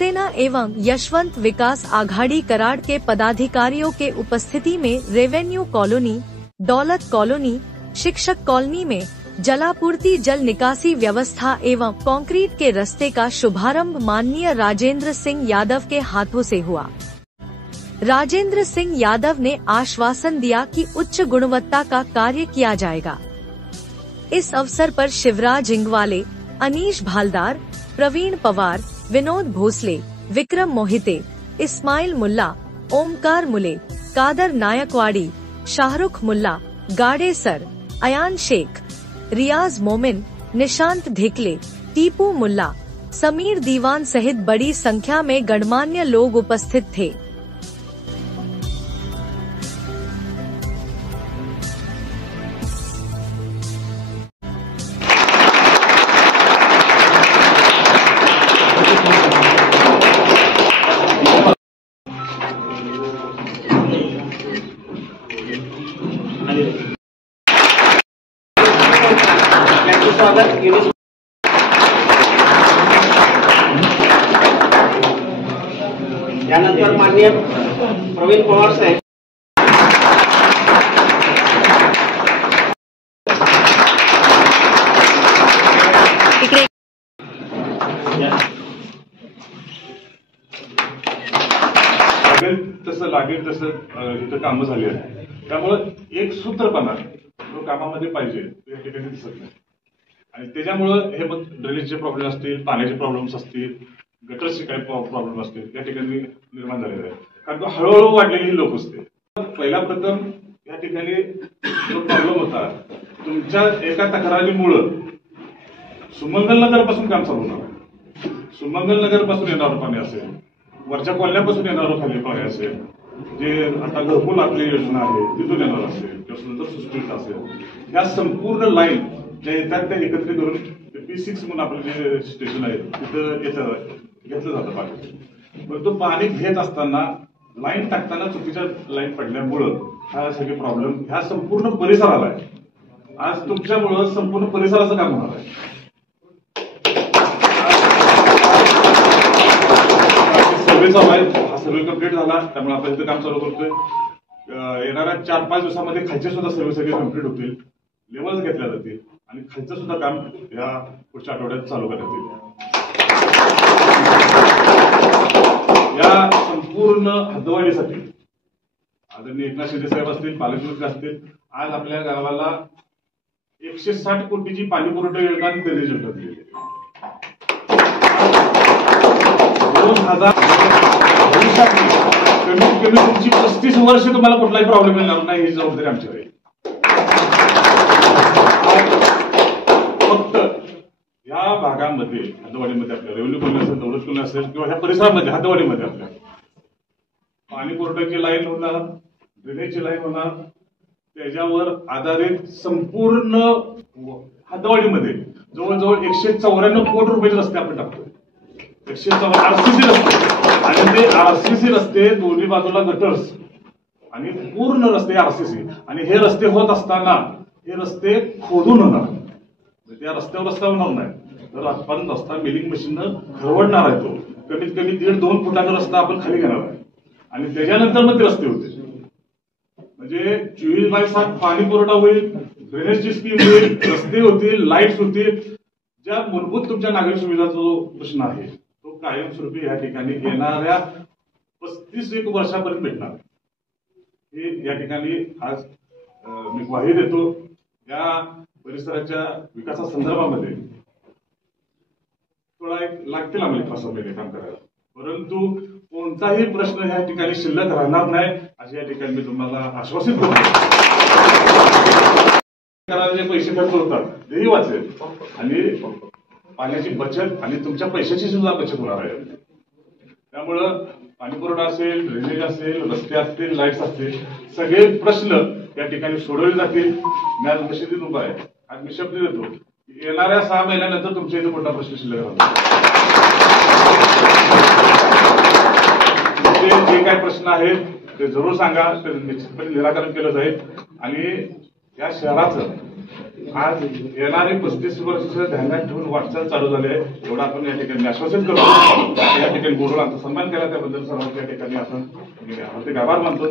शिवसेना एवं यशवंत विकास आघाड़ी कराड़ के पदाधिकारियों के उपस्थिति में रेवेन्यू कॉलोनी, दौलत कॉलोनी, शिक्षक कॉलोनी में जलापूर्ति जल निकासी व्यवस्था एवं कंक्रीट के रास्ते का शुभारंभ माननीय राजेंद्र सिंह यादव के हाथों से हुआ। राजेंद्र सिंह यादव ने आश्वासन दिया कि उच्च गुणवत्ता का कार्य किया जाएगा। इस अवसर पर शिवराज इंगवाले, अनीश भालदार, प्रवीण पवार, विनोद भोसले, विक्रम मोहिते, इस्माइल मुल्ला, ओमकार मुले, कादर नायकवाड़ी, शाहरुख मुल्ला, गाड़े सर, अयान शेख, रियाज मोमिन, निशांत ढेकले, टीपू मुल्ला, समीर दीवान सहित बड़ी संख्या में गणमान्य लोग उपस्थित थे। यानंतर माननीय प्रवीण पवार साहेब, तसं लागेल तसं इथं कामं झाली आहेत, त्यामुळे एक सूत्रपणा जो कामामध्ये पाहिजे या ठिकाणी दिसत नाही आणि त्याच्यामुळं हे मग ड्रेनेजचे प्रॉब्लेम असतील, पाण्याचे प्रॉब्लेम्स असतील, गटरचे काही प्रॉब्लेम असतील या ठिकाणी निर्माण झालेले आहेत, कारण हळूहळू वाढलेली लोक असते। पहिला प्रथम या ठिकाणी जो प्रॉब्लेम होता, तुमच्या एका तक्रारीमुळं सुमंगल नगर पासून काम चालू होणार, सुमंगल नगर पासून येणारं पाणी असेल, वरच्या कोल्ह्यापासून येणारं खाली पाणी असेल, जे आता घरकुल आपली योजना आहे तिथून येणार असेल किंवा सुंदर सुस्थित असेल, या संपूर्ण लाईन ज्या येतात त्या एकत्रित करून P6 म्हणून आपलं जे स्टेशन आहे तिथं घेतलं जातं पाणी। परंतु पाणी घेत असताना लाईन टाकताना चुकीच्या लाईन पडल्यामुळं हा सगळे प्रॉब्लेम ह्या संपूर्ण परिसराला आहे। आज तुमच्यामुळं संपूर्ण परिसराचं काम होणार आहे। सर्वे चालू आहे, हा सर्वे कंप्लीट झाला, त्यामुळे आपण इथं काम चालू करतोय। येणाऱ्या 4-5 दिवसामध्ये खालचे सुद्धा सर्वे सगळे कंप्लीट होतील, लेवल्स घेतल्या जातील आणि खालचं सुद्धा काम या पुढच्या आठवड्यात चालू करण्यात येईल। या संपूर्ण हद्दवाढीसाठी आदरणीय एकनाथ शिंदे साहेब असतील, पालकमंत्री असतील, आज आपल्या गावाला 160 कोटीची पाणी पुरवठा योजना आणि ड्रेनेज योजना दिलेली आहे। 2000 भविष्यात कमीत कमी तुमची 35 वर्ष तुम्हाला कुठलाही प्रॉब्लेम येणार नाही, ही जबाबदारी आमच्यावर आहे। फक्त या भागामध्ये हद्दवाढीमध्ये आपल्या रेव्हेन्यू कॉलनी असेल, दौलत कॉलनी असेल किंवा ह्या परिसरामध्ये हद्दवाढीमध्ये आपल्या पाणी पुरवठ्याची लाईन होणार, ड्रेनेजची लाईन होणार, त्याच्यावर आधारित संपूर्ण हद्दवाढीमध्ये जवळजवळ 194 कोटी रुपयाचे रस्ते आपण टाकतोय। 194 RCC रस्ते आणि ते RCC रस्ते दोन्ही बाजूला गटर्स आणि पूर्ण रस्ते RCC आणि हे रस्ते होत असताना हे रस्ते खोदून होणार, त्या रस्त्यावर रस्ता होणार नाही, तर आपण रस्ता मिलिंग मशीननं खरवडणार आहे। तो कमीत कमी 1.5-2 फुटाचा रस्ता आपण खाली घेणार आहे आणि त्याच्यानंतर मग ते रस्ते होते, म्हणजे 24/7 पाणी पुरवठा होईल, ड्रेनेजची स्कीम होईल, रस्ते होतील, लाईट्स होतील, ज्या मूलभूत तुमच्या नागरिक सुविधाचा जो प्रश्न आहे तो कायमस्वरूपी या ठिकाणी येणाऱ्या 35 वर्षापर्यंत भेटणार, हे या ठिकाणी आज मी ग्वाही देतो। या परिसराच्या विकासासंदर्भामध्ये थोडा लागतील आम्हाला 5 महिने काम करायला, परंतु कोणताही प्रश्न या ठिकाणी शिल्लक राहणार नाही अशी या ठिकाणी मी तुम्हाला आश्वासित करतो। जे पैसे खर्च होतात तेही वाचेल आणि पाण्याची बचत आणि तुमच्या पैशाची सुद्धा बचत होणार आहे। त्यामुळं पाणी पुरवठा असेल, ड्रेनेज असेल, रस्ते असतील, लाईट्स असतील, सगळे प्रश्न या ठिकाणी सोडवले जातील। मी आज निश्चित उभा आहे, आज मी शब्द देतो येणाऱ्या 6 महिन्यानंतर तुमच्या इथे मोठा प्रश्न शिल्लक राहणार, जे काय प्रश्न आहेत ते जरूर सांगा, ते निश्चितपणे निराकरण केलं जाईल आणि या शहराचं आज येणारी 35 वर्ष ध्यानात ठेवून वाटचाल चालू झाली आहे, एवढं आपण या ठिकाणी आश्वासित करतो. या ठिकाणी बोलून आमचा सन्मान केला त्याबद्दल सर्वांच्या ठिकाणी आपण आभार मानतो.